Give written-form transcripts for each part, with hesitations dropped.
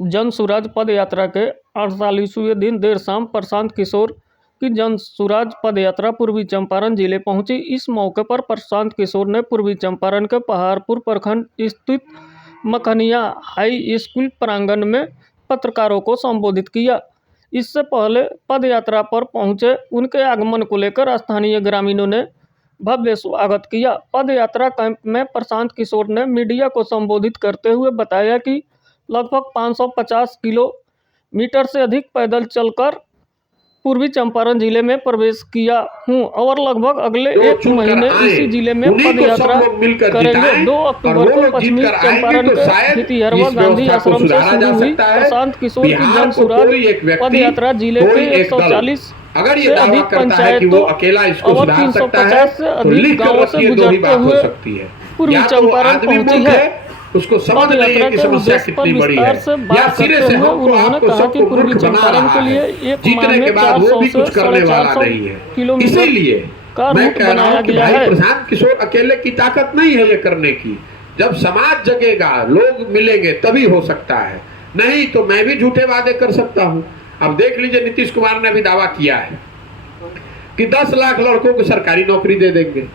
जन सुराज पद यात्रा के 48वें दिन देर शाम प्रशांत किशोर की जन सुराज पद यात्रा पूर्वी चंपारण जिले पहुंची। इस मौके पर प्रशांत किशोर ने पूर्वी चंपारण के पहाड़पुर प्रखंड स्थित मखनिया हाई स्कूल प्रांगण में पत्रकारों को संबोधित किया। इससे पहले पद यात्रा पर पहुंचे उनके आगमन को लेकर स्थानीय ग्रामीणों ने भव्य स्वागत किया। पद यात्रा कैंप में प्रशांत किशोर ने मीडिया को संबोधित करते हुए बताया कि लगभग 550 किलोमीटर से अधिक पैदल चलकर पूर्वी चंपारण जिले में प्रवेश किया हूं और लगभग अगले एक महीने इसी जिले में पद यात्रा करेंगे। 2 अक्टूबर को पश्चिमी चंपारण के हितिहरवा गांधी आश्रम से शुरू हुई प्रशांत किशोर की जन सुराज पद यात्रा जिले के 140 से अधिक पंचायतों और 350 से अधिक गांवों से गुजरते हुए पूर्वी चंपारण पहुंची है। उसको समझ नहीं है कि समस्या कितनी बड़ी है। या सिरे से उन्होंने कहा कि पूर्वी चंपारण के लिए एक जीतने के बाद वो भी कुछ करने वाला नहीं है। इसीलिए मैं कह रहा हूं कि भाई प्रशांत किशोर अकेले की ताकत नहीं है ये करने की। जब समाज जगेगा, लोग मिलेंगे, तभी हो सकता है। नहीं तो मैं भी झूठे वादे कर सकता हूं। अब देख लीजिए, नीतीश कुमार ने अभी दावा किया है कि 10 लाख लड़कों को सरकारी नौकरी दे देंगे।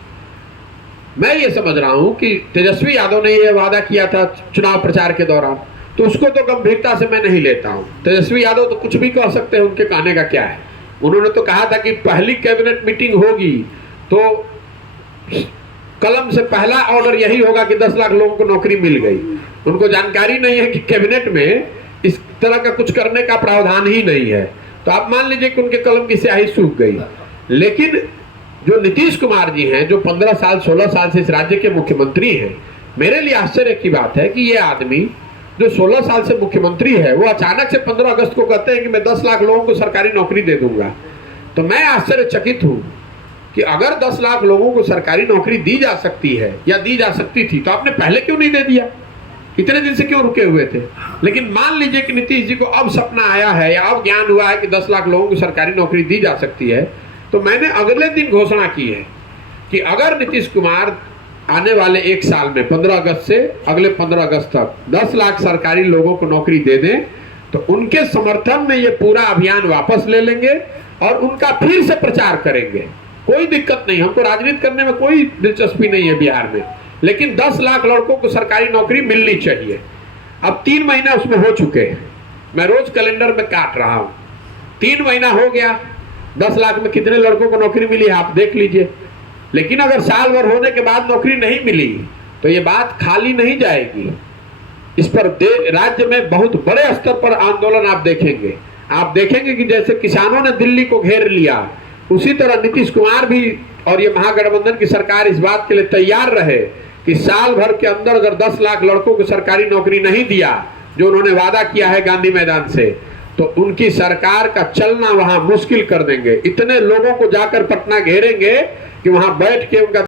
मैं ये समझ रहा हूं कि तेजस्वी यादव ने यह वादा किया था चुनाव प्रचार के दौरान, तो उसको तो गंभीरता से मैं नहीं लेता हूं। तेजस्वी यादव तो कुछ भी कह सकते हैं, उनके कहने का क्या है। उन्होंने तो कहा था कि पहली कैबिनेट मीटिंग होगी तो कलम से पहला ऑर्डर यही होगा कि 10 लाख लोगों को नौकरी मिल गई। उनको जानकारी नहीं है कि कैबिनेट में इस तरह का कुछ करने का प्रावधान ही नहीं है। तो आप मान लीजिए कि उनके कलम की स्याही सूख गई। लेकिन जो नीतीश कुमार जी हैं, जो 15 साल 16 साल से इस राज्य के मुख्यमंत्री हैं, मेरे लिए आश्चर्य की बात है कि ये आदमी जो 16 साल से मुख्यमंत्री है, वो अचानक से 15 अगस्त को कहते हैं कि मैं 10 लाख लोगों को सरकारी नौकरी दे दूंगा। तो मैं आश्चर्यचकित हूं कि अगर 10 लाख लोगों को सरकारी नौकरी दी जा सकती है या दी जा सकती थी, तो आपने पहले क्यों नहीं दे दिया? इतने दिन से क्यों रुके हुए थे? लेकिन मान लीजिए कि नीतीश जी को अब सपना आया है या अब ज्ञान हुआ है कि 10 लाख लोगों को सरकारी नौकरी दी जा सकती है, तो मैंने अगले दिन घोषणा की है कि अगर नीतीश कुमार आने वाले 1 साल में 15 अगस्त से अगले 15 अगस्त तक 10 लाख सरकारी लोगों को नौकरी दे दें, तो उनके समर्थन में ये पूरा अभियान वापस ले लेंगे और उनका फिर से प्रचार करेंगे। कोई दिक्कत नहीं, हमको राजनीति करने में कोई दिलचस्पी नहीं है बिहार में, लेकिन 10 लाख लड़कों को सरकारी नौकरी मिलनी चाहिए। अब 3 महीना उसमें हो चुके हैं, मैं रोज कैलेंडर में काट रहा हूं। 3 महीना हो गया, 10 लाख में कितने लड़कों को नौकरी मिली आप देख लीजिए। लेकिन अगर साल भर होने के बाद नौकरी नहीं मिली तो ये बात खाली नहीं जाएगी। इस पर राज्य में बहुत बड़े स्तर पर आंदोलन आप देखेंगे। आप देखेंगे कि जैसे किसानों ने दिल्ली को घेर लिया, उसी तरह नीतीश कुमार भी और ये महागठबंधन की सरकार इस बात के लिए तैयार रहे कि साल भर के अंदर अगर 10 लाख लड़कों को सरकारी नौकरी नहीं दिया, जो उन्होंने वादा किया है गांधी मैदान से, तो उनकी सरकार का चलना वहां मुश्किल कर देंगे। इतने लोगों को जाकर पटना घेरेंगे कि वहां बैठ के उनका